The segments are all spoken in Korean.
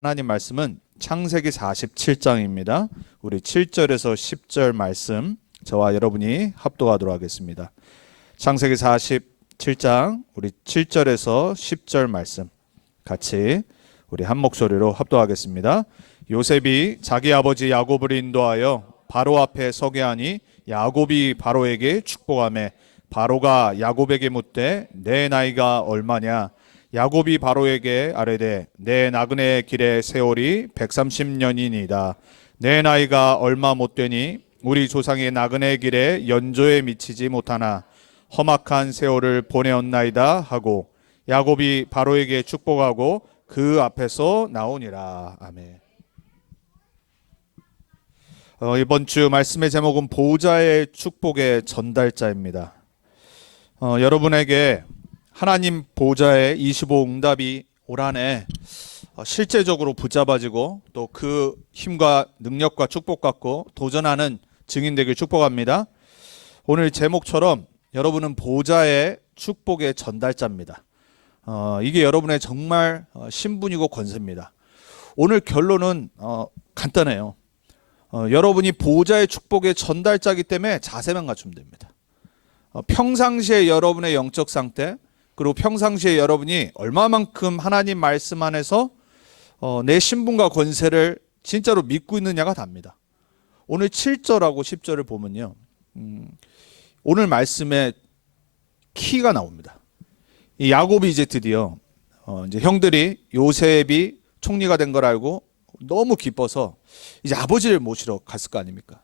하나님 말씀은 창세기 47장입니다. 우리 7절에서 10절 말씀 저와 여러분이 합독하도록 하겠습니다. 창세기 47장 우리 7절에서 10절 말씀 같이 우리 한 목소리로 합독하겠습니다. 요셉이 자기 아버지 야곱을 인도하여 바로 앞에 서게 하니 야곱이 바로에게 축복하매 바로가 야곱에게 묻되 내 나이가 얼마냐? 야곱이 바로에게 아뢰되 내 나그네 길의 세월이 130년이니이다. 내 나이가 얼마 못 되니 우리 조상의 나그네 길에 연조에 미치지 못하나 험악한 세월을 보내었나이다 하고 야곱이 바로에게 축복하고 그 앞에서 나오니라. 아멘. 이번 주 말씀의 제목은 보호자의 축복의 전달자입니다. 여러분에게 하나님 보호자의 25응답이 올 한해 실제적으로 붙잡아지고 또 그 힘과 능력과 축복 갖고 도전하는 증인 되길 축복합니다. 오늘 제목처럼 여러분은 보호자의 축복의 전달자입니다. 이게 여러분의 정말 신분이고 권세입니다. 오늘 결론은 간단해요. 여러분이 보호자의 축복의 전달자이기 때문에 자세만 갖추면 됩니다. 평상시에 여러분의 영적 상태 그리고 평상시에 여러분이 얼마만큼 하나님 말씀 안에서 내 신분과 권세를 진짜로 믿고 있느냐가 답니다. 오늘 7절하고 10절을 보면요, 오늘 말씀에 키가 나옵니다. 이 야곱이 이제 드디어 이제 형들이 요셉이 총리가 된 걸 알고 너무 기뻐서 이제 아버지를 모시러 갔을 거 아닙니까?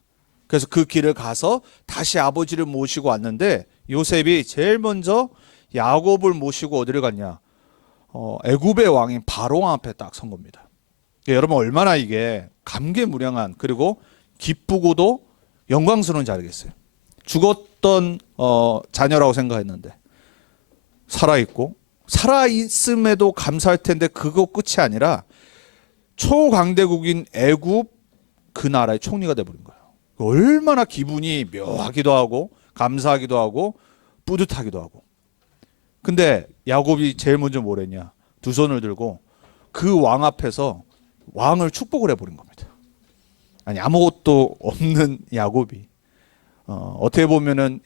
그래서 그 길을 가서 다시 아버지를 모시고 왔는데 요셉이 제일 먼저 야곱을 모시고 어디를 갔냐? 애굽의 왕인 바로 왕 앞에 딱 선 겁니다. 여러분 얼마나 이게 감개무량한 그리고 기쁘고도 영광스러운 자리겠어요. 죽었던 자녀라고 생각했는데 살아있고 살아있음에도 감사할 텐데 그거 끝이 아니라 초강대국인 애굽 그 나라의 총리가 돼버린 거예요. 얼마나 기분이 묘하기도 하고 감사하기도 하고 뿌듯하기도 하고. 근데 야곱이 제일 먼저 뭘 했냐? 두 손을 들고 그 왕 앞에서 왕을 축복을 해버린 겁니다. 아니 아무것도 없는 야곱이 어떻게 보면은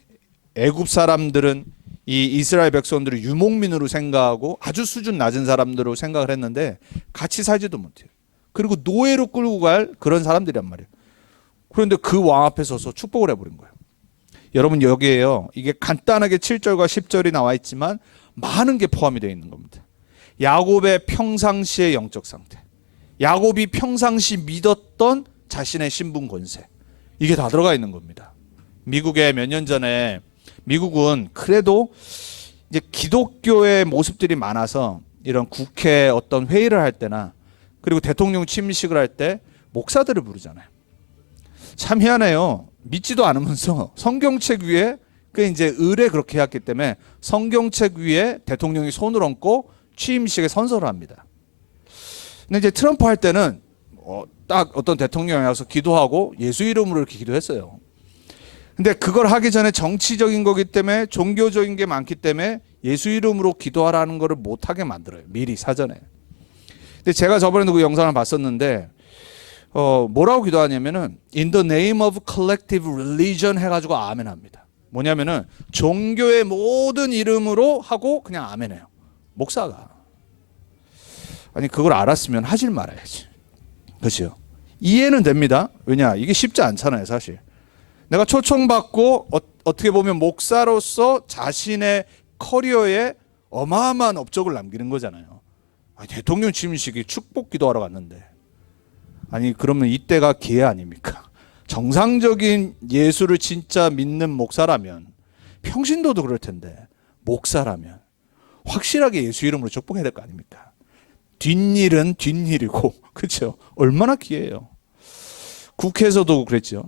애굽 사람들은 이 이스라엘 백성들을 유목민으로 생각하고 아주 수준 낮은 사람들로 생각을 했는데 같이 살지도 못해요. 그리고 노예로 끌고 갈 그런 사람들이란 말이에요. 그런데 그 왕 앞에 서서 축복을 해버린 거예요. 여러분 여기에요, 이게 간단하게 7절과 10절이 나와 있지만 많은 게 포함이 되어 있는 겁니다. 야곱의 평상시의 영적 상태, 야곱이 평상시 믿었던 자신의 신분 권세, 이게 다 들어가 있는 겁니다. 미국에 몇 년 전에, 미국은 그래도 이제 기독교의 모습들이 많아서 이런 국회 어떤 회의를 할 때나 그리고 대통령 취임식을 할 때 목사들을 부르잖아요. 참 희한해요. 믿지도 않으면서 성경책 위에 그 이제 의례 그렇게 해왔기 때문에 성경책 위에 대통령이 손을 얹고 취임식에 선서를 합니다. 근데 이제 트럼프 할 때는 딱 어떤 대통령이 와서 기도하고 예수 이름으로 이렇게 기도했어요. 근데 그걸 하기 전에 정치적인 거기 때문에 종교적인 게 많기 때문에 예수 이름으로 기도하라는 거를 못하게 만들어요. 미리 사전에. 근데 제가 저번에 그 영상을 봤었는데 뭐라고 기도하냐면은 In the name of collective religion 해가지고 아멘 합니다. 뭐냐면은 종교의 모든 이름으로 하고 그냥 아멘해요. 목사가. 아니 그걸 알았으면 하질 말아야지. 그렇죠? 이해는 됩니다. 왜냐? 이게 쉽지 않잖아요 사실. 내가 초청받고 어떻게 보면 목사로서 자신의 커리어에 어마어마한 업적을 남기는 거잖아요. 아니, 대통령 취임식이 축복 기도하러 갔는데 아니 그러면 이때가 기회 아닙니까? 정상적인 예수를 진짜 믿는 목사라면, 평신도도 그럴 텐데 목사라면 확실하게 예수 이름으로 축복해야 될 거 아닙니까? 뒷일은 뒷일이고 그렇죠? 얼마나 기회예요. 국회에서도 그랬죠.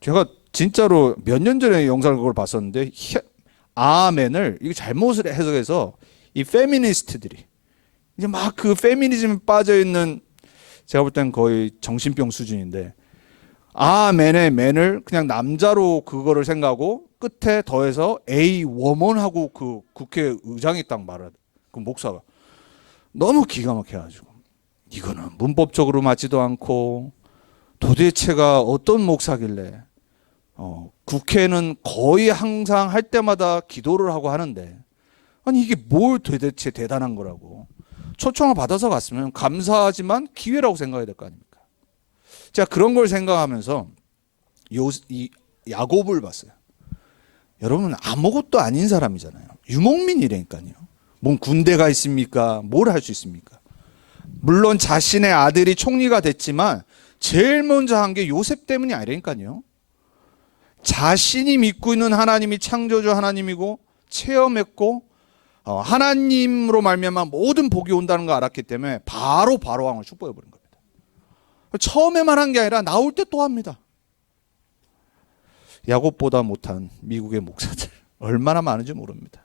제가 진짜로 몇 년 전에 영상을 그걸 봤었는데 아멘을 이거 잘못을 해석해서 이 페미니스트들이 이제 막 그 페미니즘에 빠져 있는, 제가 볼 땐 거의 정신병 수준인데 아멘의 맨을 그냥 남자로 그거를 생각하고 끝에 더해서 A 워먼하고 그 국회의장이 딱 말하는 그 목사가 너무 기가 막혀가지고 이거는 문법적으로 맞지도 않고 도대체가 어떤 목사길래 국회는 거의 항상 할 때마다 기도를 하고 하는데 아니 이게 뭘 도대체 대단한 거라고. 초청을 받아서 갔으면 감사하지만 기회라고 생각해야 될 거 아닙니까? 제가 그런 걸 생각하면서 이 야곱을 봤어요. 여러분 아무것도 아닌 사람이잖아요. 유목민이라니까요. 뭔 군대가 있습니까? 뭘 할 수 있습니까? 물론 자신의 아들이 총리가 됐지만 제일 먼저 한 게 요셉 때문이 아니라니까요. 자신이 믿고 있는 하나님이 창조주 하나님이고 체험했고 하나님으로 말미암아 모든 복이 온다는 걸 알았기 때문에 바로 바로왕을 축복해 버린 겁니다. 처음에만 한 게 아니라 나올 때 또 합니다. 야곱보다 못한 미국의 목사들 얼마나 많은지 모릅니다.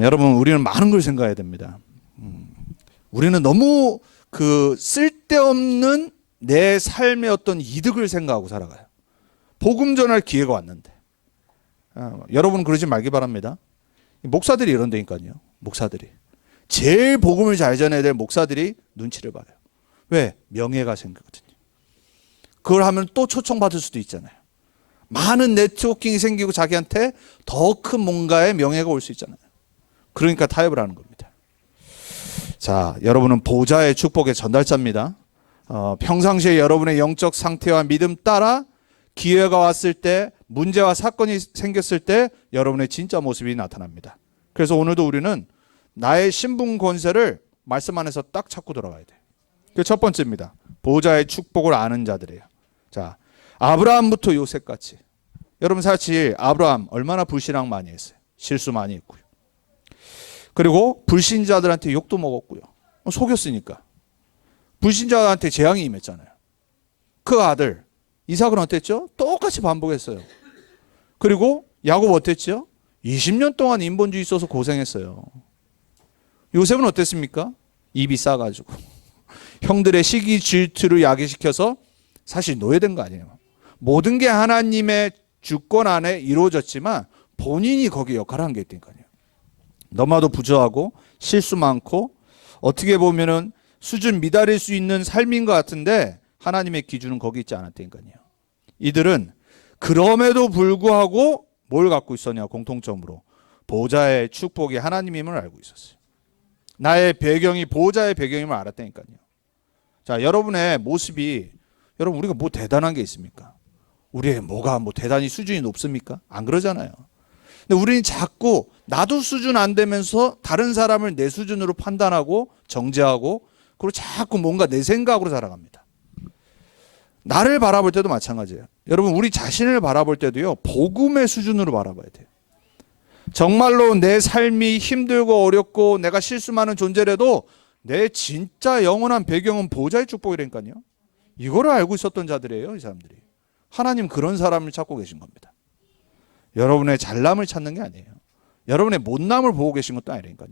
여러분 우리는 많은 걸 생각해야 됩니다. 우리는 너무 그 쓸데없는 내 삶의 어떤 이득을 생각하고 살아가요. 복음 전할 기회가 왔는데 여러분 그러지 말기 바랍니다. 목사들이 이런다니까요. 목사들이 제일 복음을 잘 전해야 될 목사들이 눈치를 봐요. 왜? 명예가 생기거든요. 그걸 하면 또 초청받을 수도 있잖아요. 많은 네트워킹이 생기고 자기한테 더 큰 뭔가의 명예가 올 수 있잖아요. 그러니까 타협을 하는 겁니다. 자, 여러분은 보좌의 축복의 전달자입니다. 평상시에 여러분의 영적 상태와 믿음 따라 기회가 왔을 때 문제와 사건이 생겼을 때 여러분의 진짜 모습이 나타납니다. 그래서 오늘도 우리는 나의 신분 권세를 말씀 안에서 딱 찾고 돌아가야 돼요. 그 첫 번째입니다. 보좌의 축복을 아는 자들이에요. 자, 아브라함부터 요셉같이. 여러분 사실 아브라함 얼마나 불신앙 많이 했어요. 실수 많이 했고요. 그리고 불신자들한테 욕도 먹었고요. 속였으니까. 불신자한테 재앙이 임했잖아요. 그 아들 이삭은 어땠죠? 똑같이 반복했어요. 그리고 야곱 어땠죠? 20년 동안 인본주의 있어서 고생했어요. 요셉은 어땠습니까? 입이 싸가지고 형들의 시기 질투를 야기시켜서 사실 노예된 거 아니에요. 모든 게 하나님의 주권 안에 이루어졌지만 본인이 거기 역할을 한 게 있다니까요. 너무나도 부조하고 실수 많고 어떻게 보면은 수준 미달일 수 있는 삶인 것 같은데 하나님의 기준은 거기 있지 않았다니까요. 이들은 그럼에도 불구하고 뭘 갖고 있었냐 공통점으로 보좌의 축복이 하나님임을 알고 있었어요. 나의 배경이 보좌의 배경임을 알았다니까요. 자, 여러분의 모습이 여러분 우리가 뭐 대단한 게 있습니까? 우리의 뭐가 뭐 대단히 수준이 높습니까? 안 그러잖아요. 근데 우리는 자꾸 나도 수준 안 되면서 다른 사람을 내 수준으로 판단하고 정죄하고 그리고 자꾸 뭔가 내 생각으로 살아갑니다. 나를 바라볼 때도 마찬가지예요. 여러분 우리 자신을 바라볼 때도요. 복음의 수준으로 바라봐야 돼요. 정말로 내 삶이 힘들고 어렵고 내가 실수 많은 존재라도 내 진짜 영원한 배경은 보좌의 축복이라니까요. 이거를 알고 있었던 자들이에요. 이 사람들이. 하나님 그런 사람을 찾고 계신 겁니다. 여러분의 잘남을 찾는 게 아니에요. 여러분의 못남을 보고 계신 것도 아니라니까요.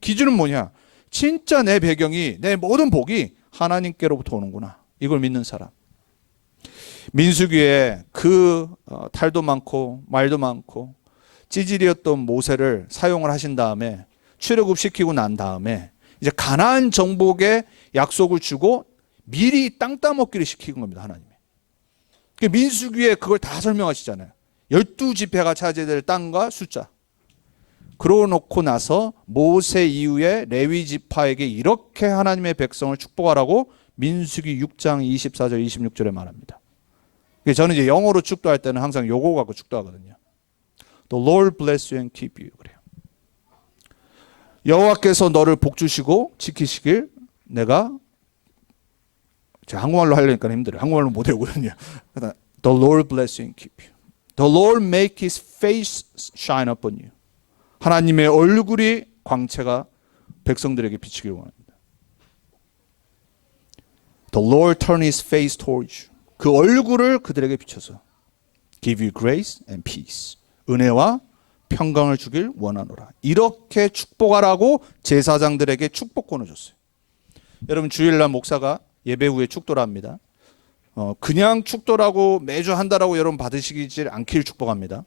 기준은 뭐냐? 진짜 내 배경이 내 모든 복이 하나님께로부터 오는구나. 이걸 믿는 사람. 민수기에 그 탈도 많고 말도 많고 찌질이었던 모세를 사용을 하신 다음에 출애굽시키고 난 다음에 이제 가나안 정복의 약속을 주고 미리 땅 따먹기를 시키는 겁니다. 하나님이. 민수기에 그걸 다 설명하시잖아요. 12지파가 차지해야 될 땅과 숫자. 그러고 놓고 나서 모세 이후에 레위 지파에게 이렇게 하나님의 백성을 축복하라고 민수기 6장 24절 26절에 말합니다. 저는 이제 영어로 축도할 때는 항상 요거 갖고 축도하거든요. The Lord bless you and keep you. 그래요. 여호와께서 너를 복 주시고 지키시길 내가 제가 한국말로 하려니까 힘들어요. 한국말로 못 외우거든요. The Lord bless you and keep you. The Lord make his face shine upon you. 하나님의 얼굴이 광채가 백성들에게 비치길 원합니다. The Lord turn his face towards you. 그 얼굴을 그들에게 비춰서 give you grace and peace. 은혜와 평강을 주길 원하노라. 이렇게 축복하라고 제사장들에게 축복권을 줬어요. 여러분 주일날 목사가 예배 후에 축도를 합니다. 그냥 축도라고 매주 한다라고 여러분 받으시지 않길 축복합니다.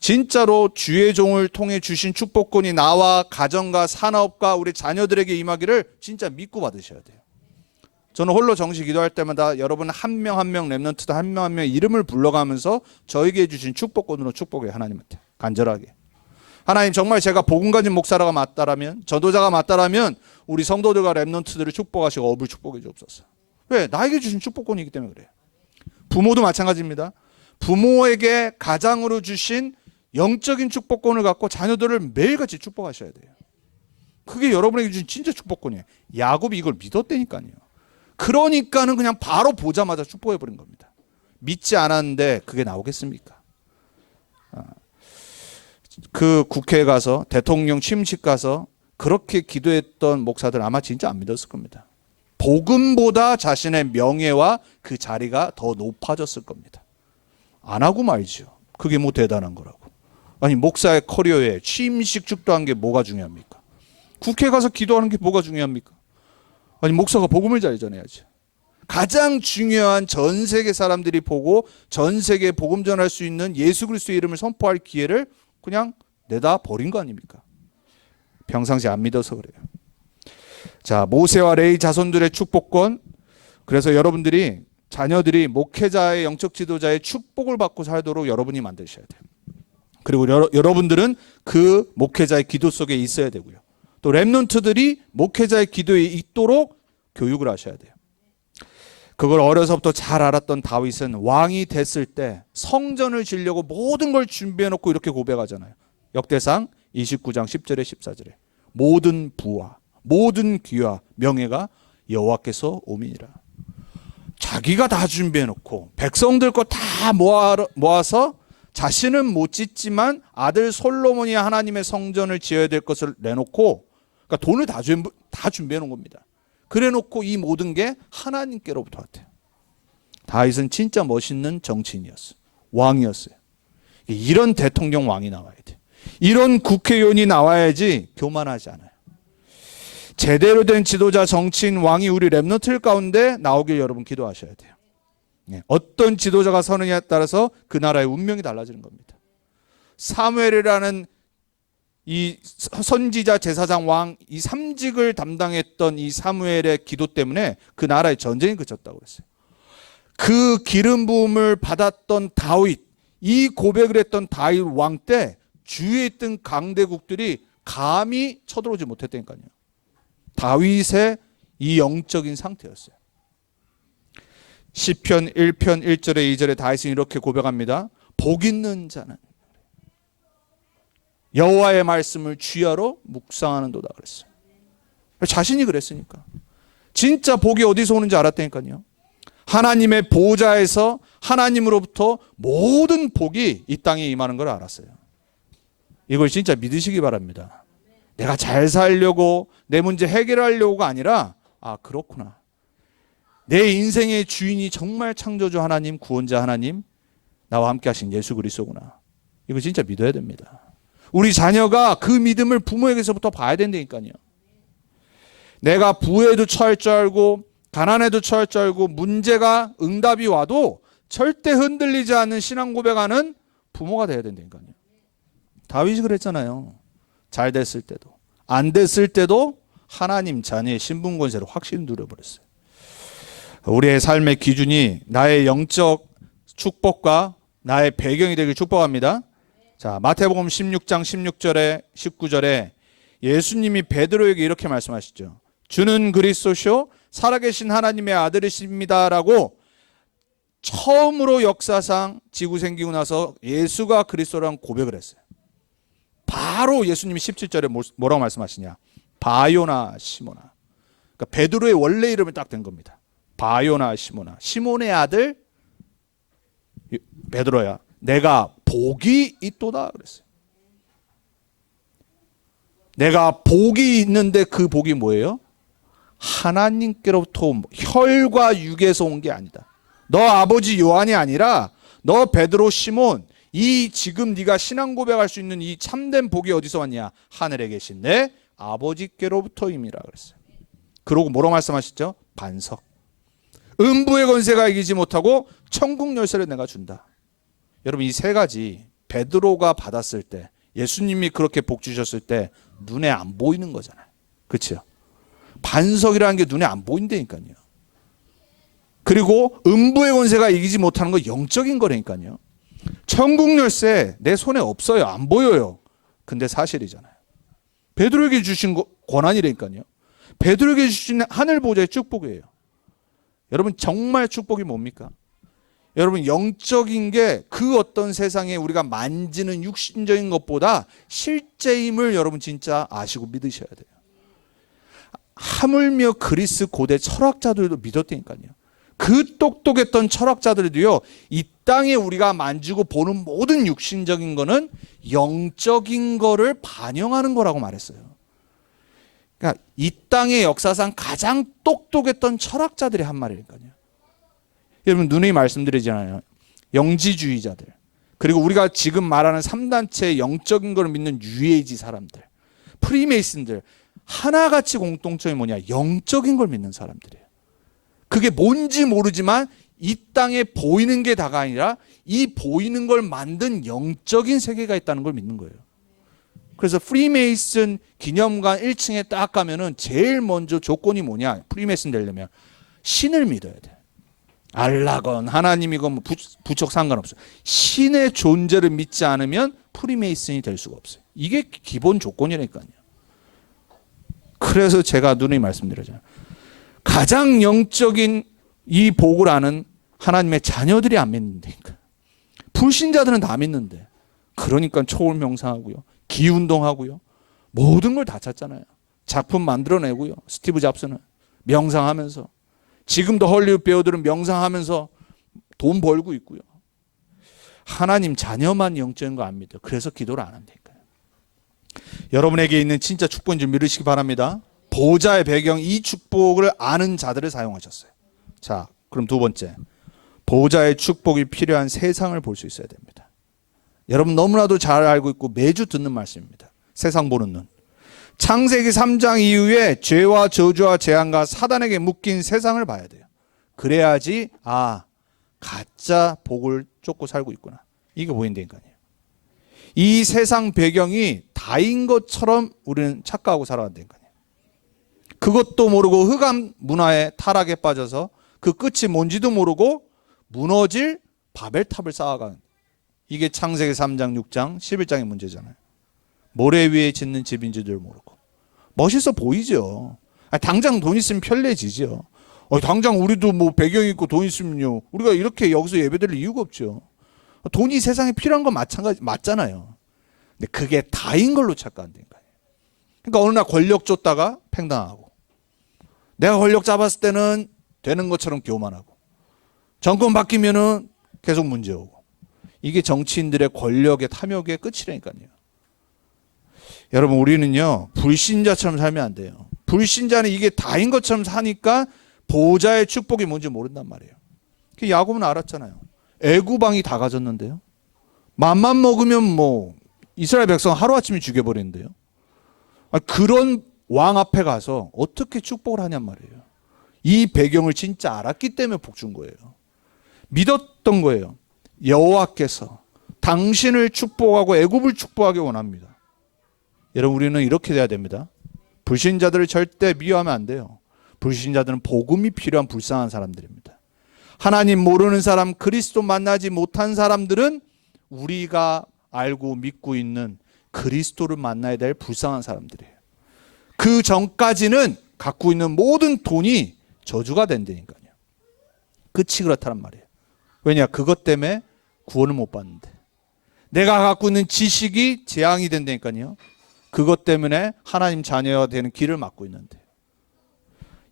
진짜로 주의 종을 통해 주신 축복권이 나와 가정과 산업과 우리 자녀들에게 임하기를 진짜 믿고 받으셔야 돼요. 저는 홀로 정시 기도할 때마다 여러분 한 명 한 명 렘넌트도 한 명 한 명 이름을 불러가면서 저에게 주신 축복권으로 축복해요. 하나님한테 간절하게. 하나님, 정말 제가 복음 가진 목사라가 맞다라면, 전도자가 맞다라면 우리 성도들과 렘넌트들을 축복하시고 업을 축복해 주옵소서. 왜? 나에게 주신 축복권이기 때문에 그래요. 부모도 마찬가지입니다. 부모에게 가장으로 주신 영적인 축복권을 갖고 자녀들을 매일같이 축복하셔야 돼요. 그게 여러분에게 주신 진짜 축복권이에요. 야곱이 이걸 믿었다니까요. 그러니까는 그냥 바로 보자마자 축복해버린 겁니다. 믿지 않았는데 그게 나오겠습니까? 그 국회에 가서, 대통령 취임식 가서 그렇게 기도했던 목사들 아마 진짜 안 믿었을 겁니다. 복음보다 자신의 명예와 그 자리가 더 높아졌을 겁니다. 안 하고 말죠. 그게 뭐 대단한 거라고. 아니, 목사의 커리어에 취임식 축도한 게 뭐가 중요합니까? 국회 가서 기도하는 게 뭐가 중요합니까? 아니, 목사가 복음을 잘 전해야지. 가장 중요한, 전 세계 사람들이 보고 전 세계에 복음 전할 수 있는 예수 그리스도의 이름을 선포할 기회를 그냥 내다 버린 거 아닙니까? 평상시 안 믿어서 그래요. 자, 모세와 레위 자손들의 축복권. 그래서 여러분들이, 자녀들이 목회자의, 영적 지도자의 축복을 받고 살도록 여러분이 만드셔야 돼요. 그리고 여러분들은 그 목회자의 기도 속에 있어야 되고요. 또 렘넌트들이 목회자의 기도에 있도록 교육을 하셔야 돼요. 그걸 어려서부터 잘 알았던 다윗은 왕이 됐을 때 성전을 지으려고 모든 걸 준비해놓고 이렇게 고백하잖아요. 역대상 29장 10절에 14절에 모든 부와 모든 귀와 명예가 여호와께서 오미니라. 자기가 다 준비해놓고 백성들 거 다 모아서 자신은 못 짓지만 아들 솔로몬이 하나님의 성전을 지어야 될 것을 내놓고, 그러니까 돈을 다 준비해놓은 겁니다. 그래놓고 이 모든 게 하나님께로부터 왔대요. 다윗은 진짜 멋있는 정치인이었어요. 왕이었어요. 이런 대통령 왕이 나와야 돼요. 이런 국회의원이 나와야지 교만하지 않아요. 제대로 된 지도자, 정치인, 왕이 우리 렘넌트 가운데 나오길 여러분 기도하셔야 돼요. 어떤 지도자가 서느냐에 따라서 그 나라의 운명이 달라지는 겁니다. 사무엘이라는 이 선지자, 제사장, 왕, 이 3직을 담당했던 이 사무엘의 기도 때문에 그 나라의 전쟁이 그쳤다고 그랬어요. 그 기름 부음을 받았던 다윗, 이 고백을 했던 다윗 왕 때 주위에 있던 강대국들이 감히 쳐들어오지 못했다니까요. 다윗의 이 영적인 상태였어요. 시편 1편 1절에 2절에 다윗은 이렇게 고백합니다. 복 있는 자는 여호와의 말씀을 주야로 묵상하는도다 그랬어요. 자신이 그랬으니까. 진짜 복이 어디서 오는지 알았다니까요. 하나님의 보좌에서, 하나님으로부터 모든 복이 이 땅에 임하는 걸 알았어요. 이걸 진짜 믿으시기 바랍니다. 내가 잘 살려고, 내 문제 해결하려고가 아니라, 아, 그렇구나. 내 인생의 주인이 정말 창조주 하나님, 구원자 하나님, 나와 함께 하신 예수 그리스도구나. 이거 진짜 믿어야 됩니다. 우리 자녀가 그 믿음을 부모에게서부터 봐야 된다니까요. 내가 부에도 처할 줄 알고 가난에도 처할 줄 알고 문제가, 응답이 와도 절대 흔들리지 않는 신앙 고백하는 부모가 돼야 된다니까요. 다윗이 그랬잖아요. 잘 됐을 때도 안 됐을 때도 하나님 자녀의 신분 권세를 확실히 누려버렸어요. 우리의 삶의 기준이 나의 영적 축복과 나의 배경이 되길 축복합니다. 자, 마태복음 16장 16절에 19절에 예수님이 베드로에게 이렇게 말씀하시죠. 주는 그리스도시요 살아계신 하나님의 아들이십니다라고 처음으로 역사상 지구 생기고 나서 예수가 그리스도라는 고백을 했어요. 바로 예수님이 17절에 뭐라고 말씀하시냐? 바요나 시모나. 그러니까 베드로의 원래 이름이 딱 된 겁니다. 바요나 시모나. 시몬의 아들 베드로야. 내가 복이 있도다 그랬어요. 내가 복이 있는데 그 복이 뭐예요? 하나님께로부터 혈과 육에서 온 게 아니다. 너 아버지 요한이 아니라 너 베드로 시몬, 이 지금 네가 신앙 고백할 수 있는 이 참된 복이 어디서 왔냐? 하늘에 계신 내 아버지께로부터임이라 그랬어요. 그러고 뭐라고 말씀하셨죠? 반석. 음부의 권세가 이기지 못하고 천국 열쇠를 내가 준다. 여러분, 이 세 가지 베드로가 받았을 때, 예수님이 그렇게 복 주셨을 때 눈에 안 보이는 거잖아요. 그렇죠? 반석이라는 게 눈에 안 보인다니까요. 그리고 음부의 권세가 이기지 못하는 거 영적인 거라니까요. 천국 열쇠 내 손에 없어요. 안 보여요. 근데 사실이잖아요. 베드로에게 주신 권한이라니까요. 베드로에게 주신 하늘 보좌의 축복이에요. 여러분 정말 축복이 뭡니까? 여러분 영적인 게 그 어떤 세상에 우리가 만지는 육신적인 것보다 실제임을 여러분 진짜 아시고 믿으셔야 돼요. 하물며 그리스 고대 철학자들도 믿었다니까요. 그 똑똑했던 철학자들도요, 이 땅에 우리가 만지고 보는 모든 육신적인 거는 영적인 거를 반영하는 거라고 말했어요. 그러니까 이 땅의 역사상 가장 똑똑했던 철학자들이 한 말이니까요. 여러분 누누이 말씀드리잖아요. 영지주의자들, 그리고 우리가 지금 말하는 3단체의 영적인 걸 믿는 뉴에이지 사람들, 프리메이슨들, 하나같이 공통점이 뭐냐? 영적인 걸 믿는 사람들이에요. 그게 뭔지 모르지만 이 땅에 보이는 게 다가 아니라 이 보이는 걸 만든 영적인 세계가 있다는 걸 믿는 거예요. 그래서 프리메이슨 기념관 1층에 딱 가면은 제일 먼저 조건이 뭐냐? 프리메이슨 되려면 신을 믿어야 돼. 알라건 하나님이건 뭐 부척 상관없어요. 신의 존재를 믿지 않으면 프리메이슨이 될 수가 없어요. 이게 기본 조건이라니까요. 그래서 제가 누누이 말씀드리잖아요. 가장 영적인 이 복을 아는 하나님의 자녀들이 안 믿는다니까. 불신자들은 다 믿는데. 그러니까 초월 명상하고요, 기운동하고요, 모든 걸 다 찾잖아요. 작품 만들어내고요. 스티브 잡스는 명상하면서, 지금도 헐리우드 배우들은 명상하면서 돈 벌고 있고요. 하나님 자녀만 영적인 거 안 믿어요. 그래서 기도를 안 한다니까요. 여러분에게 있는 진짜 축복인 줄 믿으시기 바랍니다. 보좌의 배경, 이 축복을 아는 자들을 사용하셨어요. 자, 그럼 두 번째, 보좌의 축복이 필요한 세상을 볼 수 있어야 됩니다. 여러분 너무나도 잘 알고 있고 매주 듣는 말씀입니다. 세상 보는 눈. 창세기 3장 이후에 죄와 저주와 재앙과 사단에게 묶인 세상을 봐야 돼요. 그래야지 가짜 복을 쫓고 살고 있구나, 이게 보인다니까요. 이 세상 배경이 다인 것처럼 우리는 착각하고 살아간다니까요. 그것도 모르고 흑암 문화의 타락에 빠져서 그 끝이 뭔지도 모르고 무너질 바벨탑을 쌓아가는, 이게 창세기 3장 6장 11장의 문제잖아요. 모래 위에 짓는 집인 줄 모르고. 멋있어 보이죠. 당장 돈 있으면 편리해지죠. 당장 우리도 뭐 배경 있고 돈 있으면요, 우리가 이렇게 여기서 예배드릴 이유가 없죠. 돈이 세상에 필요한 건 맞잖아요. 근데 그게 다인 걸로 착각한다니까요. 그러니까 어느 날 권력 쫓다가 팽당하고, 내가 권력 잡았을 때는 되는 것처럼 교만하고, 정권 바뀌면은 계속 문제 오고. 이게 정치인들의 권력의 탐욕의 끝이라니까요. 여러분 우리는요 불신자처럼 살면 안 돼요. 불신자는 이게 다인 것처럼 사니까 보좌의 축복이 뭔지 모른단 말이에요. 야곱은 알았잖아요. 애굽 왕이 다 가졌는데요, 맘만 먹으면 뭐 이스라엘 백성 하루아침에 죽여버리는데요, 그런 왕 앞에 가서 어떻게 축복을 하냔 말이에요. 이 배경을 진짜 알았기 때문에 복 준 거예요. 믿었던 거예요. 여호와께서 당신을 축복하고 애굽을 축복하기 원합니다. 여러분 우리는 이렇게 돼야 됩니다. 불신자들을 절대 미워하면 안 돼요. 불신자들은 복음이 필요한 불쌍한 사람들입니다. 하나님 모르는 사람, 그리스도 만나지 못한 사람들은 우리가 알고 믿고 있는 그리스도를 만나야 될 불쌍한 사람들이에요. 그 전까지는 갖고 있는 모든 돈이 저주가 된다니까요. 끝이 그렇다는 말이에요. 왜냐? 그것 때문에 구원을 못 받는데. 내가 갖고 있는 지식이 재앙이 된다니까요. 그것 때문에 하나님 자녀가 되는 길을 막고 있는데.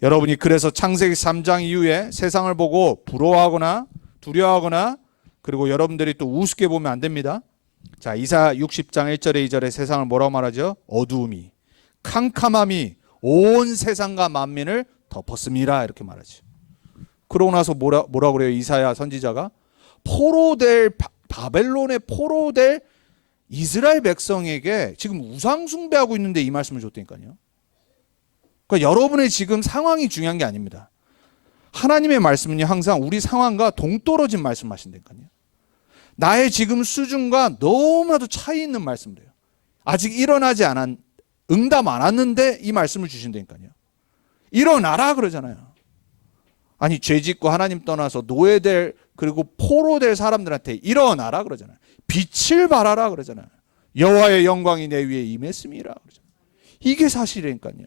여러분이 그래서 창세기 3장 이후에 세상을 보고 부러워하거나 두려워하거나, 그리고 여러분들이 또 우습게 보면 안 됩니다. 자, 이사야 60장 1절에 2절에 세상을 뭐라고 말하죠? 어두움이, 캄캄함이 온 세상과 만민을 덮었습니다, 이렇게 말하죠. 그러고 나서 뭐라 그래요? 이사야 선지자가 포로될, 바벨론의 포로될 이스라엘 백성에게 지금 우상 숭배하고 있는데 이 말씀을 줬다니까요. 그러니까 여러분의 지금 상황이 중요한 게 아닙니다. 하나님의 말씀은요 항상 우리 상황과 동떨어진 말씀하신다니까요. 나의 지금 수준과 너무나도 차이 있는 말씀이에요. 아직 일어나지 않았, 응답 안 왔는데 이 말씀을 주신다니까요. 일어나라 그러잖아요. 아니 죄 짓고 하나님 떠나서 노예될 그리고 포로될 사람들한테 일어나라 그러잖아요. 빛을 발하라 그러잖아요. 여호와의 영광이 내 위에 임했음이라 그러잖아요. 이게 사실이니까요.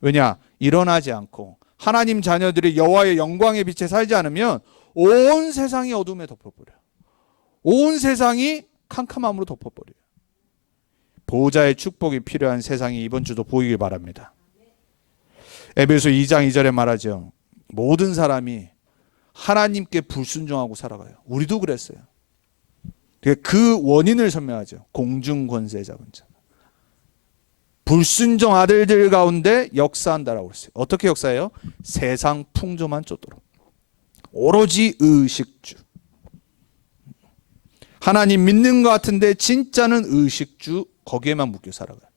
왜냐? 일어나지 않고 하나님 자녀들이 여호와의 영광의 빛에 살지 않으면 온 세상이 어둠에 덮어버려요. 온 세상이 캄캄함으로 덮어버려요. 보호자의 축복이 필요한 세상이 이번 주도 보이길 바랍니다. 에베소 2장 2절에 말하죠. 모든 사람이 하나님께 불순종하고 살아가요. 우리도 그랬어요. 그 원인을 설명하죠. 공중권세 잡은 자. 불순종 아들들 가운데 역사한다라고 했어요. 어떻게 역사해요? 세상 풍조만 쫓도록. 오로지 의식주. 하나님 믿는 것 같은데 진짜는 의식주 거기에만 묶여 살아가요.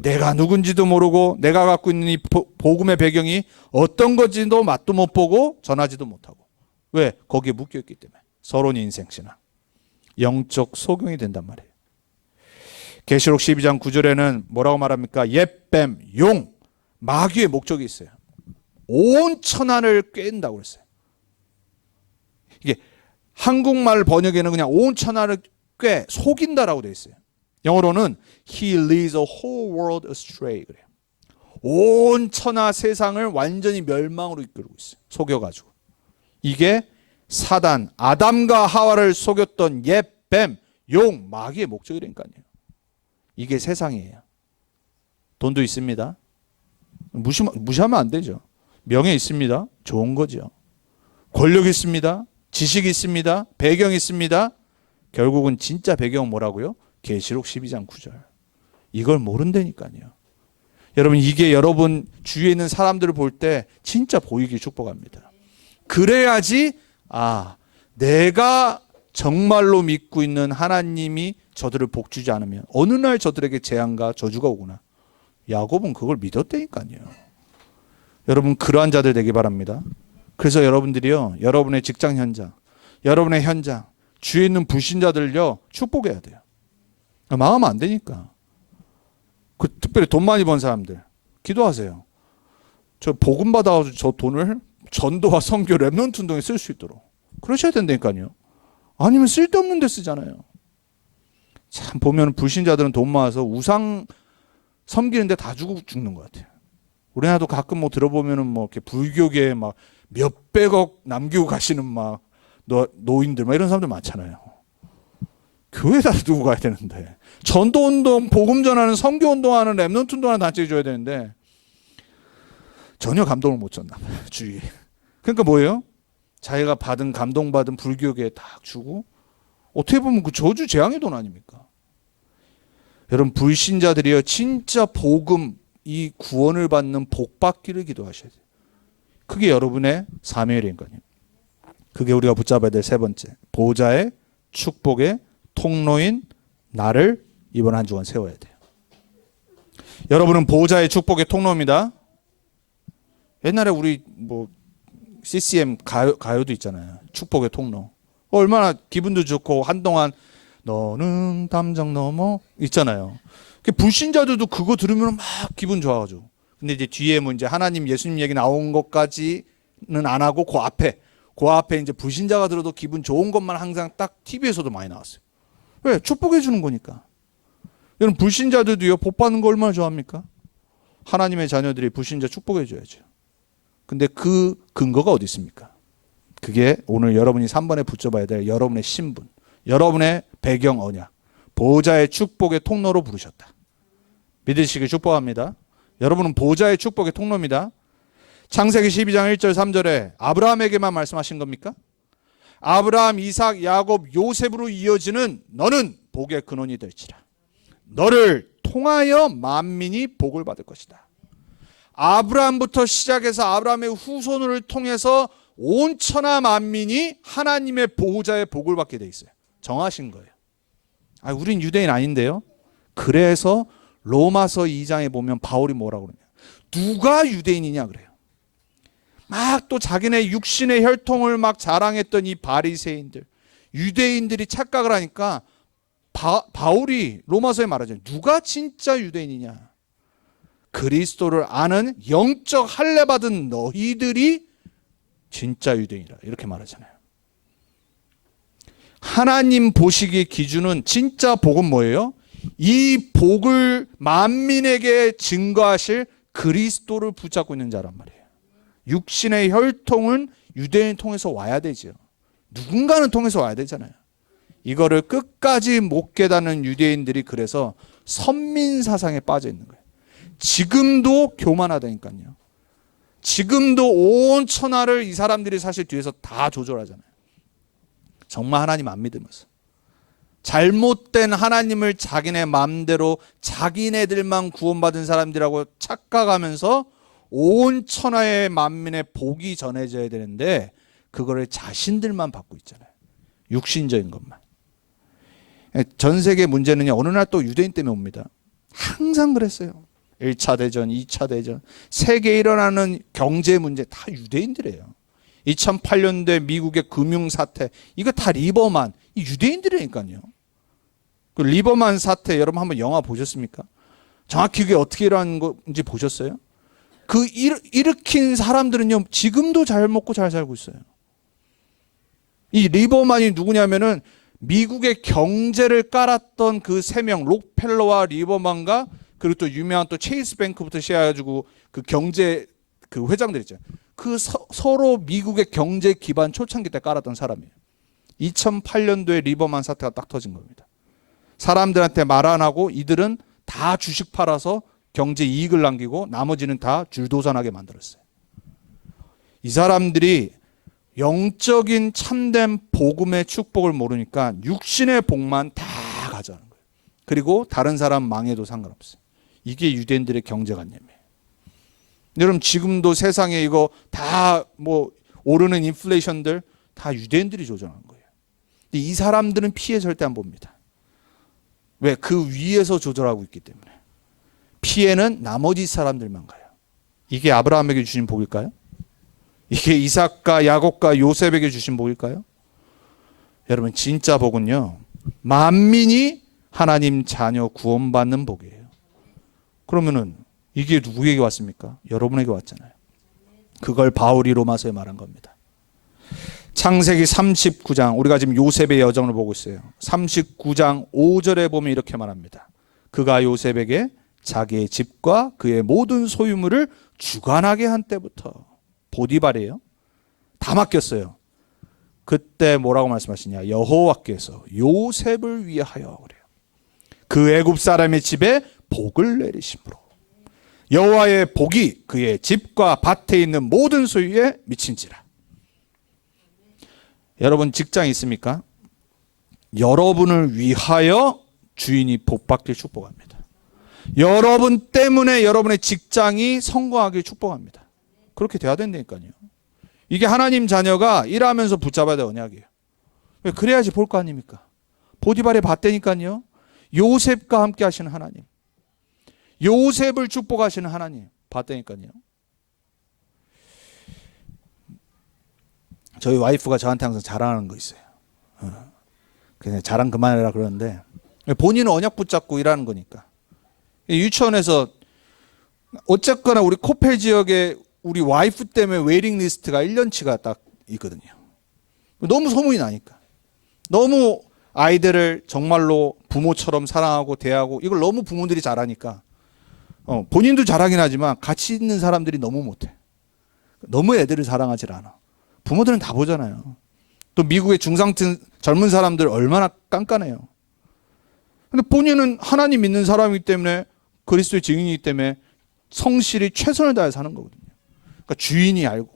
내가 누군지도 모르고 내가 갖고 있는 이 복음의 배경이 어떤 건지도 맛도 못 보고 전하지도 못하고. 왜? 거기에 묶여있기 때문에. 서론이 인생신앙. 영적 소경이 된단 말이에요. 계시록 12장 9절에는 뭐라고 말합니까? 옛뱀, 용, 마귀의 목적이 있어요. 온 천하를 꿰는다고 했어요. 이게 한국말 번역에는 그냥 온 천하를 꿰 속인다라고 되어 있어요. 영어로는 He leads the whole world astray 그래요. 온 천하 세상을 완전히 멸망으로 이끌고 있어요. 속여가지고. 이게 사단, 아담과 하와를 속였던 옛뱀, 용, 마귀의 목적이라니까요. 이게 세상이에요. 돈도 있습니다. 무시하면 안 되죠. 명예 있습니다. 좋은 거죠. 권력 있습니다. 지식이 있습니다. 배경이 있습니다. 결국은 진짜 배경은 뭐라고요? 계시록 12장 9절. 이걸 모른다니까요. 여러분 이게 여러분 주위에 있는 사람들을 볼 때 진짜 보이기 축복합니다. 그래야지 내가 정말로 믿고 있는 하나님이 저들을 복주지 않으면 어느 날 저들에게 재앙과 저주가 오구나. 야곱은 그걸 믿었다니까요. 여러분 그러한 자들 되기 바랍니다. 그래서 여러분들이요, 여러분의 직장 현장, 여러분의 현장, 주위에 있는 불신자들요 축복해야 돼요. 망하면 안 되니까. 특별히 돈 많이 번 사람들 기도하세요. 저 복음 받아가지고 저 돈을 전도와 선교 렘넌트 운동에 쓸 수 있도록 그러셔야 된다니까요. 아니면 쓸데없는 데 쓰잖아요. 참 보면 불신자들은 돈 모아서 우상 섬기는데 다 주고 죽는 것 같아요. 우리나라도 가끔 뭐 들어보면은 뭐 이렇게 불교계에 막 몇백억 남기고 가시는 막 노인들 막 이런 사람들 많잖아요. 교회에다 두고 가야 되는데 전도운동, 복음 전하는 선교 운동하는 렘넌트 운동하는 단체에 줘야 되는데 전혀 감동을 못 줬나 봐요. 주위에. 그러니까 뭐예요? 자기가 받은 감동받은 불교계에 딱 주고 어떻게 보면 그 저주 재앙의 돈 아닙니까? 여러분 불신자들이요 진짜 복음 이 구원을 받는 복 받기를 기도하셔야 돼요. 그게 여러분의 사명이니까요. 그게 우리가 붙잡아야 될 세 번째 보호자의 축복의 통로인 나를 이번 한 주간 세워야 돼요. 여러분은 보호자의 축복의 통로입니다. 옛날에 우리 뭐 CCM 가요도 있잖아요. 축복의 통로. 얼마나 기분도 좋고 한동안 너는 담장 넘어 있잖아요. 불신자들도 그거 들으면 막 기분 좋아가지고. 근데 이제 뒤에 뭐 이제 하나님 예수님 얘기 나온 것까지는 안 하고 그 앞에 이제 불신자가 들어도 기분 좋은 것만 항상 딱 TV에서도 많이 나왔어요. 왜? 축복해 주는 거니까. 여러분 불신자들도요 복 받는 거 얼마나 좋아합니까? 하나님의 자녀들이 불신자 축복해 줘야죠. 근데 그 근거가 어디 있습니까? 그게 오늘 여러분이 3번에 붙잡아야 될 여러분의 신분, 여러분의 배경 언약, 보호자의 축복의 통로로 부르셨다. 믿으시길 축복합니다. 여러분은 보호자의 축복의 통로입니다. 창세기 12장 1절 3절에 아브라함에게만 말씀하신 겁니까? 아브라함, 이삭, 야곱, 요셉으로 이어지는 너는 복의 근원이 될지라. 너를 통하여 만민이 복을 받을 것이다. 아브라함부터 시작해서 아브라함의 후손을 통해서 온 천하 만민이 하나님의 보호자의 복을 받게 돼 있어요. 정하신 거예요. 우린 유대인 아닌데요. 그래서 로마서 2장에 보면 바울이 뭐라고 그러냐. 누가 유대인이냐 그래요. 막 또 자기네 육신의 혈통을 막 자랑했던 이 바리새인들, 유대인들이 착각을 하니까 바울이 로마서에 말하죠. 누가 진짜 유대인이냐? 그리스도를 아는 영적 할례 받은 너희들이 진짜 유대인이라 이렇게 말하잖아요. 하나님 보시기의 기준은 진짜 복은 뭐예요? 이 복을 만민에게 증거하실 그리스도를 붙잡고 있는 자란 말이에요. 육신의 혈통은 유대인 통해서 와야 되죠. 누군가는 통해서 와야 되잖아요. 이거를 끝까지 못 깨닫는 유대인들이 그래서 선민 사상에 빠져 있는 거예요. 지금도 교만하다니까요. 지금도 온 천하를 이 사람들이 사실 뒤에서 다 조절하잖아요. 정말 하나님 안 믿으면서 잘못된 하나님을 자기네 마음대로 자기네들만 구원받은 사람들이라고 착각하면서 온 천하의 만민의 복이 전해져야 되는데 그거를 자신들만 받고 있잖아요. 육신적인 것만. 전 세계 문제는요, 어느 날 또 유대인 때문에 옵니다. 항상 그랬어요. 1차 대전, 2차 대전, 세계에 일어나는 경제 문제 다 유대인들이에요. 2008년도에 미국의 금융 사태, 이거 다 리버만, 이 유대인들이니까요. 그 리버만 사태 여러분 한번 영화 보셨습니까? 정확히 그게 어떻게 일어나는 건지 보셨어요? 그 일으킨 사람들은요, 지금도 잘 먹고 잘 살고 있어요. 이 리버만이 누구냐면은 미국의 경제를 깔았던 그 세 명, 록펠러와 리버만과 그리고 또 유명한 또 체이스 뱅크부터 시작해가지고 그 경제 그 회장들 있죠. 그 서로 미국의 경제 기반 초창기 때 깔았던 사람이에요. 2008년도에 리버만 사태가 딱 터진 겁니다. 사람들한테 말 안 하고 이들은 다 주식 팔아서 경제 이익을 남기고 나머지는 다 줄도산하게 만들었어요. 이 사람들이 영적인 참된 복음의 축복을 모르니까 육신의 복만 다 가져가는 거예요. 그리고 다른 사람 망해도 상관없어요. 이게 유대인들의 경제관념이에요. 여러분 지금도 세상에 이거 다 뭐 오르는 인플레이션들 다 유대인들이 조정한 거예요. 이 사람들은 피해 절대 안 봅니다. 왜? 그 위에서 조절하고 있기 때문에. 피해는 나머지 사람들만 가요. 이게 아브라함에게 주신 복일까요? 이게 이삭과 야곱과 요셉에게 주신 복일까요? 여러분 진짜 복은요, 만민이 하나님 자녀 구원받는 복이에요. 그러면은 이게 누구에게 왔습니까? 여러분에게 왔잖아요. 그걸 바울이 로마서에 말한 겁니다. 창세기 39장, 우리가 지금 요셉의 여정을 보고 있어요. 39장 5절에 보면 이렇게 말합니다. 그가 요셉에게 자기의 집과 그의 모든 소유물을 주관하게 한 때부터, 보디발이에요. 다 맡겼어요. 그때 뭐라고 말씀하시냐? 여호와께서 요셉을 위하여 그래요. 그 애굽 사람의 집에 복을 내리심으로 여호와의 복이 그의 집과 밭에 있는 모든 소유에 미친지라. 여러분 직장 있습니까? 여러분을 위하여 주인이 복받길 축복합니다. 여러분 때문에 여러분의 직장이 성공하길 축복합니다. 그렇게 돼야 된다니까요. 이게 하나님 자녀가 일하면서 붙잡아야 될 언약이에요. 왜? 그래야지 볼 거 아닙니까? 보디발의 밭대니까요. 요셉과 함께 하시는 하나님, 요셉을 축복하시는 하나님 밭대니까요. 저희 와이프가 저한테 항상 자랑하는 거 있어요. 그냥 자랑 그만해라 그러는데 본인은 언약 붙잡고 일하는 거니까. 유치원에서 어쨌거나 우리 코펠 지역에 우리 와이프 때문에 웨이팅 리스트가 1년치가 딱 있거든요. 너무 소문이 나니까. 너무 아이들을 정말로 부모처럼 사랑하고 대하고 이걸 너무 부모들이 잘하니까 본인도 잘하긴 하지만 같이 있는 사람들이 너무 못해. 너무 애들을 사랑하지 않아. 부모들은 다 보잖아요. 또 미국의 중상층 젊은 사람들 얼마나 깐깐해요. 근데 본인은 하나님 믿는 사람이기 때문에 그리스도의 증인이기 때문에 성실히 최선을 다해 사는 거거든요. 그러니까 주인이 알고.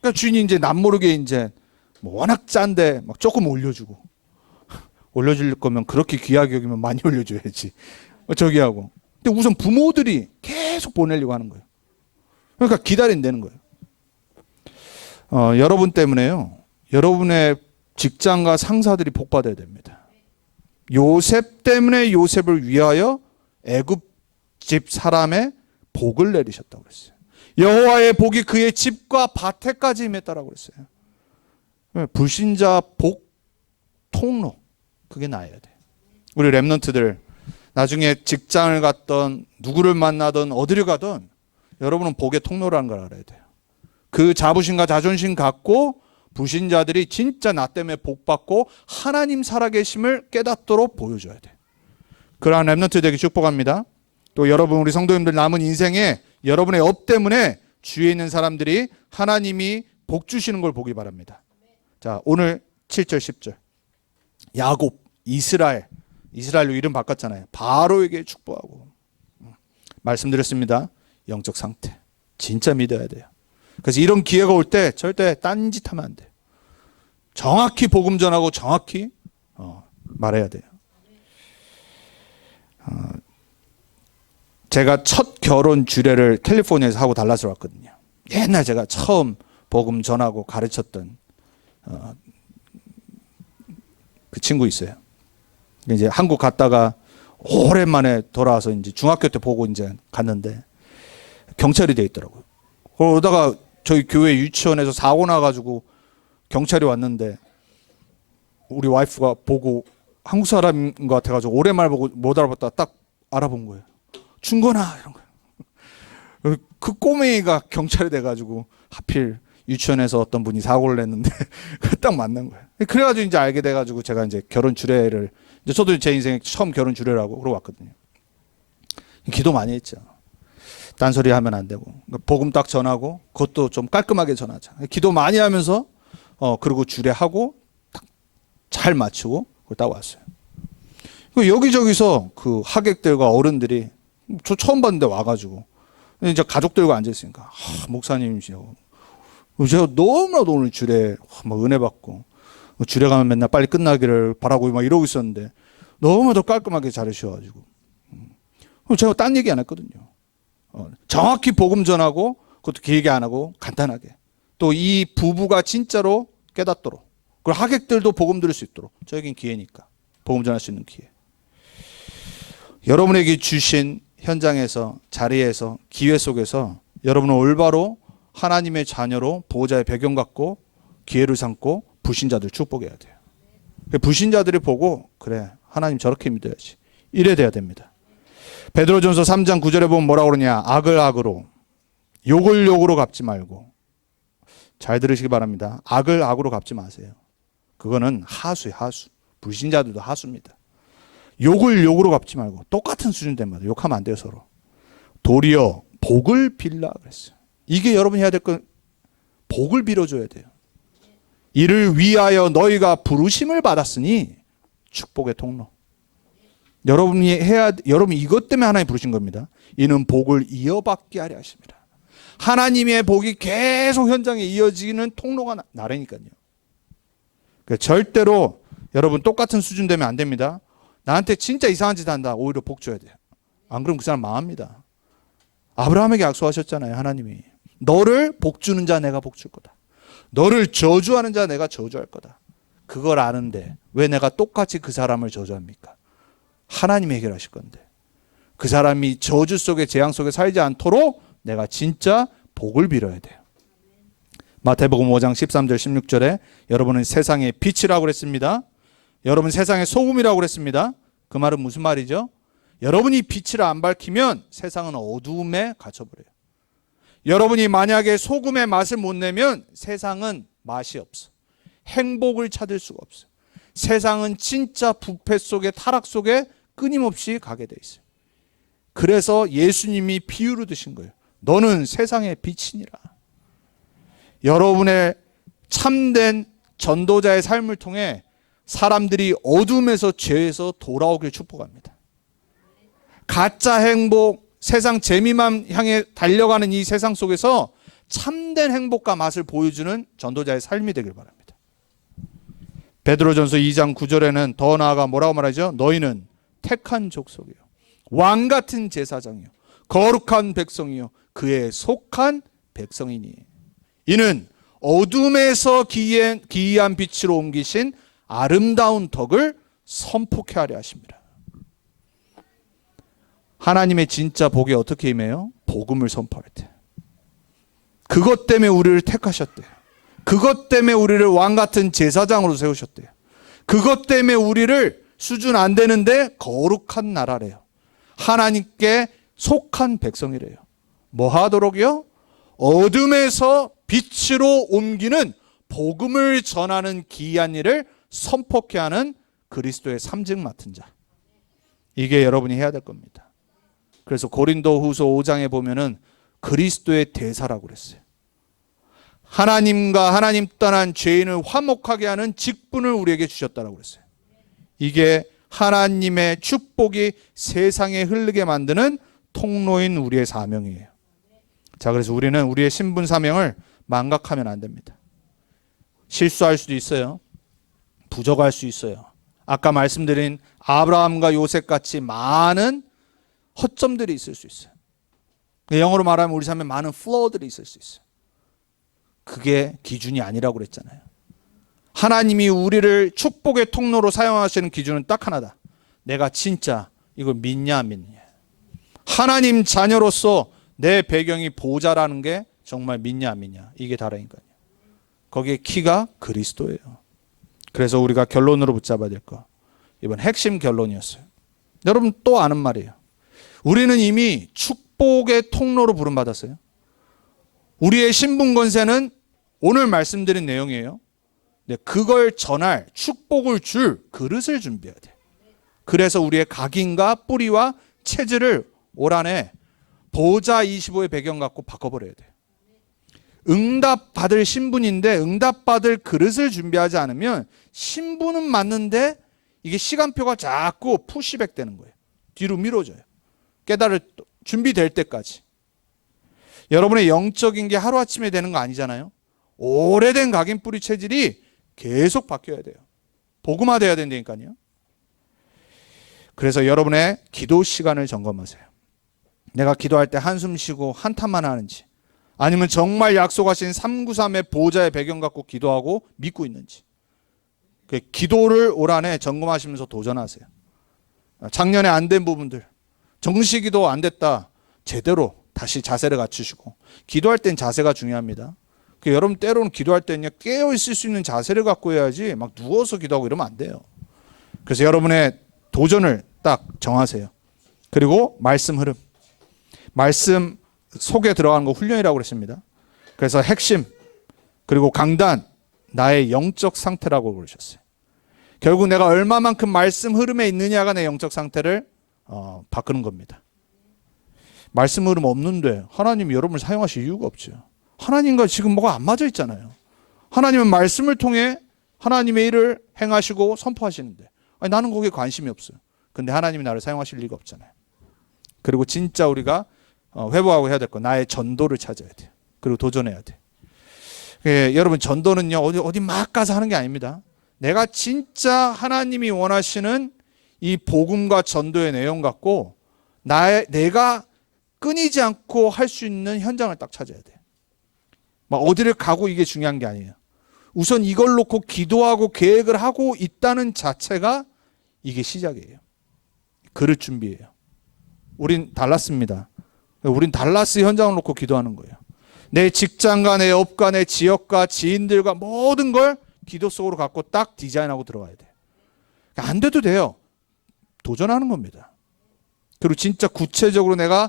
그러니까 주인이 이제 남모르게 이제 뭐 워낙 짠데 막 조금 올려주고. 올려줄 거면 그렇게 귀하게 여기면 많이 올려줘야지. 저기 하고. 근데 우선 부모들이 계속 보내려고 하는 거예요. 그러니까 기다린다는 거예요. 여러분 때문에요. 여러분의 직장과 상사들이 복받아야 됩니다. 요셉 때문에 요셉을 위하여 애굽 집 사람의 복을 내리셨다고 그랬어요. 여호와의 복이 그의 집과 밭에까지 임했다라고 그랬어요. 불신자 복 통로, 그게 나야 돼. 우리 렘넌트들 나중에 직장을 갔던 누구를 만나든 어디를 가든 여러분은 복의 통로라는 걸 알아야 돼요. 그 자부심과 자존심 갖고 불신자들이 진짜 나 때문에 복 받고 하나님 살아계심을 깨닫도록 보여줘야 돼. 그러한 렘넌트 되기 축복합니다. 또 여러분, 우리 성도님들 남은 인생에 여러분의 업 때문에 주위에 있는 사람들이 하나님이 복 주시는 걸 보기 바랍니다. 자, 오늘 7절 10절 야곱, 이스라엘로 이름 바꿨잖아요. 바로에게 축복하고. 말씀드렸습니다. 영적 상태 진짜 믿어야 돼요. 그래서 이런 기회가 올 때 절대 딴짓하면 안 돼요. 정확히 복음 전하고 정확히 말해야 돼요. 제가 첫 결혼 주례를 캘리포니아에서 하고 달라스로 왔거든요. 옛날 제가 처음 복음 전하고 가르쳤던 그 친구 있어요. 이제 한국 갔다가 오랜만에 돌아와서 이제 중학교 때 보고 이제 갔는데 경찰이 돼 있더라고요. 그러다가 저희 교회 유치원에서 사고 나가지고 경찰이 왔는데 우리 와이프가 보고 한국 사람인 것 같아가지고 오랜만에 보고 못 알아봤다가 딱 알아본 거예요. 준거나 이런 거. 그 꼬맹이가 경찰이 돼가지고 하필 유치원에서 어떤 분이 사고를 냈는데 딱 만난 거예요. 그래가지고 이제 알게 돼가지고 제가 이제 결혼 주례를 이제 저도 제 인생에 처음 결혼 주례를 하고 그러고 왔거든요. 기도 많이 했죠. 딴소리 하면 안 되고 복음 딱 전하고 그것도 좀 깔끔하게 전하자. 기도 많이 하면서 그리고 주례하고 딱 잘 맞추고 그걸 딱 왔어요. 여기저기서 그 하객들과 어른들이 저 처음 봤는데 와가지고 이제 가족들과 앉아 있으니까 목사님이시고 제가 너무나도 오늘 주례 막 은혜 받고 주례 가면 맨날 빨리 끝나기를 바라고 막 이러고 있었는데 너무나도 깔끔하게 잘하셔가지고 제가 딴 얘기 안 했거든요. 정확히 복음 전하고 그것도 길게 안 하고 간단하게 또 이 부부가 진짜로 깨닫도록 그리고 하객들도 복음 들을 수 있도록 저에겐 기회니까 복음 전할 수 있는 기회. 여러분에게 주신 현장에서 자리에서 기회 속에서 여러분은 올바로 하나님의 자녀로 보호자의 배경 갖고 기회를 삼고 불신자들 축복해야 돼요. 불신자들이 보고 그래 하나님 저렇게 믿어야지 이래 돼야 됩니다. 베드로전서 3장 9절에 보면 뭐라고 그러냐. 악을 악으로 욕을 욕으로 갚지 말고. 잘 들으시기 바랍니다. 악을 악으로 갚지 마세요. 그거는 하수예요. 하수. 불신자들도 하수입니다. 욕을 욕으로 갚지 말고 똑같은 수준 됩니다. 욕하면 안 돼요. 서로. 도리어 복을 빌라 그랬어요. 이게 여러분이 해야 될 건 복을 빌어줘야 돼요. 이를 위하여 너희가 부르심을 받았으니 축복의 통로. 여러분이 이것 때문에 하나님 부르신 겁니다. 이는 복을 이어받게 하려 하십니다. 하나님의 복이 계속 현장에 이어지는 통로가 나라니까요. 절대로 여러분 똑같은 수준 되면 안 됩니다. 나한테 진짜 이상한 짓 한다. 오히려 복 줘야 돼요. 안 그러면 그 사람 망합니다. 아브라함에게 약속하셨잖아요. 하나님이. 너를 복 주는 자 내가 복 줄 거다. 너를 저주하는 자 내가 저주할 거다. 그걸 아는데 왜 내가 똑같이 그 사람을 저주합니까? 하나님이 해결하실 건데. 그 사람이 저주 속에 재앙 속에 살지 않도록 내가 진짜 복을 빌어야 돼요. 마태복음 5장 13절 16절에 여러분은 세상의 빛이라고 그랬습니다. 여러분 세상의 소금이라고 그랬습니다. 그 말은 무슨 말이죠? 여러분이 빛을 안 밝히면 세상은 어두움에 갇혀버려요. 여러분이 만약에 소금의 맛을 못 내면 세상은 맛이 없어. 행복을 찾을 수가 없어. 세상은 진짜 부패 속에 타락 속에 끊임없이 가게 돼 있어요. 그래서 예수님이 비유를 드신 거예요. 너는 세상의 빛이니라. 여러분의 참된 전도자의 삶을 통해 사람들이 어둠에서 죄에서 돌아오길 축복합니다. 가짜 행복, 세상 재미만 향해 달려가는 이 세상 속에서 참된 행복과 맛을 보여주는 전도자의 삶이 되길 바랍니다. 베드로전서 2장 9절에는 더 나아가 뭐라고 말하죠? 너희는 택한 족속이요 왕 같은 제사장이요 거룩한 백성이요 그에 속한 백성이니 이는 어둠에서 기이한 빛으로 옮기신 아름다운 덕을 선포케 하려 하십니다. 하나님의 진짜 복이 어떻게 임해요? 복음을 선포할 때. 그것 때문에 우리를 택하셨대요. 그것 때문에 우리를 왕 같은 제사장으로 세우셨대요. 그것 때문에 우리를 수준 안 되는데 거룩한 나라래요. 하나님께 속한 백성이래요. 뭐 하도록요? 어둠에서 빛으로 옮기는 복음을 전하는 기이한 일을 선포케 하는 그리스도의 삼직 맡은 자. 이게 여러분이 해야 될 겁니다. 그래서 고린도후서 5장에 보면은 그리스도의 대사라고 그랬어요. 하나님과 하나님 떠난 죄인을 화목하게 하는 직분을 우리에게 주셨다라고 그랬어요. 이게 하나님의 축복이 세상에 흐르게 만드는 통로인 우리의 사명이에요. 자, 그래서 우리는 우리의 신분 사명을 망각하면 안 됩니다. 실수할 수도 있어요. 부족할 수 있어요. 아까 말씀드린 아브라함과 요셉같이 많은 허점들이 있을 수 있어요. 영어로 말하면 우리 삶에 많은 flaw들이 있을 수 있어요. 그게 기준이 아니라고 그랬잖아요. 하나님이 우리를 축복의 통로로 사용하시는 기준은 딱 하나다. 내가 진짜 이걸 믿냐 안 믿냐. 하나님 자녀로서 내 배경이 보좌라는 게 정말 믿냐 안 믿냐. 이게 다르니까요. 거기에 키가 그리스도예요. 그래서 우리가 결론으로 붙잡아야 될 거. 이번 핵심 결론이었어요. 여러분 또 아는 말이에요. 우리는 이미 축복의 통로로 부름받았어요. 우리의 신분 권세는 오늘 말씀드린 내용이에요. 그걸 전할 축복을 줄 그릇을 준비해야 돼. 그래서 우리의 각인과 뿌리와 체질을 올 한해 보좌 25의 배경 갖고 바꿔버려야 돼. 응답받을 신분인데 응답받을 그릇을 준비하지 않으면 신분은 맞는데 이게 시간표가 자꾸 푸시백 되는 거예요. 뒤로 미뤄져요. 깨달을 준비될 때까지. 여러분의 영적인 게 하루아침에 되는 거 아니잖아요. 오래된 각인 뿌리 체질이 계속 바뀌어야 돼요. 복음화돼야 된다니까요. 그래서 여러분의 기도 시간을 점검하세요. 내가 기도할 때 한숨 쉬고 한탄만 하는지, 아니면 정말 약속하신 393의 보좌의 배경 갖고 기도하고 믿고 있는지, 기도를 올 한해 점검하시면서 도전하세요. 작년에 안 된 부분들, 정시기도 안 됐다, 제대로 다시 자세를 갖추시고. 기도할 땐 자세가 중요합니다. 여러분 때로는 기도할 때는요, 깨어 있을 수 있는 자세를 갖고 해야지 막 누워서 기도하고 이러면 안 돼요. 그래서 여러분의 도전을 딱 정하세요. 그리고 말씀 흐름, 말씀 속에 들어가는 거 훈련이라고 그랬습니다. 그래서 핵심, 그리고 강단, 나의 영적 상태라고 그러셨어요. 결국 내가 얼마만큼 말씀 흐름에 있느냐가 내 영적 상태를 바꾸는 겁니다. 말씀 흐름 없는데 하나님이 여러분을 사용하실 이유가 없죠. 하나님과 지금 뭐가 안 맞아 있잖아요. 하나님은 말씀을 통해 하나님의 일을 행하시고 선포하시는데, 아니, 나는 거기에 관심이 없어요. 근데 하나님이 나를 사용하실 리가 없잖아요. 그리고 진짜 우리가 회복하고 해야 될 거, 나의 전도를 찾아야 돼요. 그리고 도전해야 돼요. 여러분 전도는요, 어디 막 가서 하는 게 아닙니다. 내가 진짜 하나님이 원하시는 이 복음과 전도의 내용 갖고 내가 끊이지 않고 할 수 있는 현장을 딱 찾아야 돼요. 막 어디를 가고 이게 중요한 게 아니에요. 우선 이걸 놓고 기도하고 계획을 하고 있다는 자체가 이게 시작이에요. 그럴 준비예요. 우린 달랐습니다. 우린 달라스 현장을 놓고 기도하는 거예요. 내 직장과 내 업과 내 지역과 지인들과 모든 걸 기도 속으로 갖고 딱 디자인하고 들어가야 돼요. 안 돼도 돼요. 도전하는 겁니다. 그리고 진짜 구체적으로 내가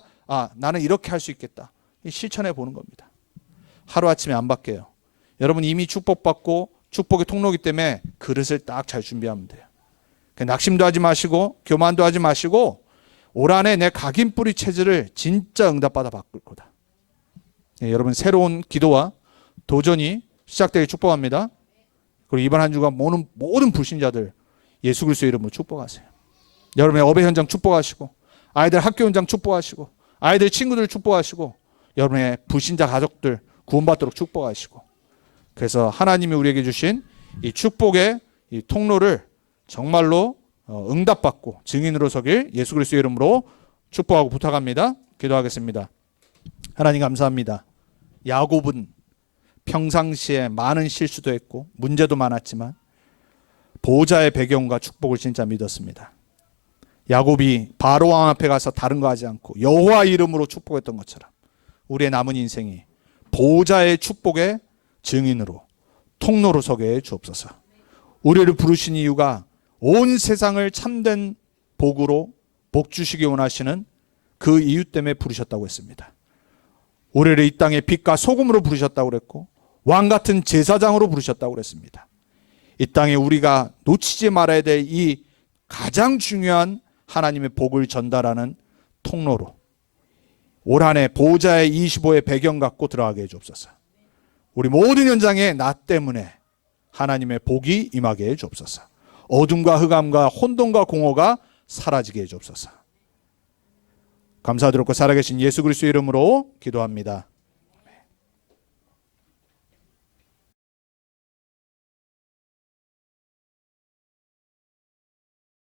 나는 이렇게 할 수 있겠다, 실천해 보는 겁니다. 하루아침에 안 바뀌어요. 여러분 이미 축복받고 축복의 통로이기 때문에 그릇을 딱 잘 준비하면 돼요. 낙심도 하지 마시고 교만도 하지 마시고 올 한해 내 각인 뿌리 체질을 진짜 응답받아 바꿀 거다. 여러분 새로운 기도와 도전이 시작되길 축복합니다. 그리고 이번 한 주가 모든 불신자들 예수 그리스도의 이름으로 축복하세요. 여러분의 업의 현장 축복하시고, 아이들 학교 현장 축복하시고, 아이들 친구들 축복하시고, 여러분의 불신자 가족들 구원받도록 축복하시고, 그래서 하나님이 우리에게 주신 이 축복의 이 통로를 정말로 응답받고 증인으로 서길 예수 그리스도의 이름으로 축복하고 부탁합니다. 기도하겠습니다. 하나님 감사합니다. 야곱은 평상시에 많은 실수도 했고 문제도 많았지만 보호자의 배경과 축복을 진짜 믿었습니다. 야곱이 바로 왕 앞에 가서 다른 거 하지 않고 여호와 이름으로 축복했던 것처럼 우리의 남은 인생이 보호자의 축복의 증인으로 통로로 서게 해 주옵소서. 우리를 부르신 이유가 온 세상을 참된 복으로 복 주시기 원하시는 그 이유 때문에 부르셨다고 했습니다. 우리를 이 땅의 빛과 소금으로 부르셨다고 그랬고 왕 같은 제사장으로 부르셨다고 그랬습니다. 이 땅에 우리가 놓치지 말아야 될 이 가장 중요한 하나님의 복을 전달하는 통로로 올 한 해 보호자의 25의 배경 갖고 들어가게 해주옵소서. 우리 모든 현장에 나 때문에 하나님의 복이 임하게 해주옵소서. 어둠과 흑암과 혼돈과 공허가 사라지게 해주옵소서. 감사드렸고 살아계신 예수 그리스도의 이름으로 기도합니다.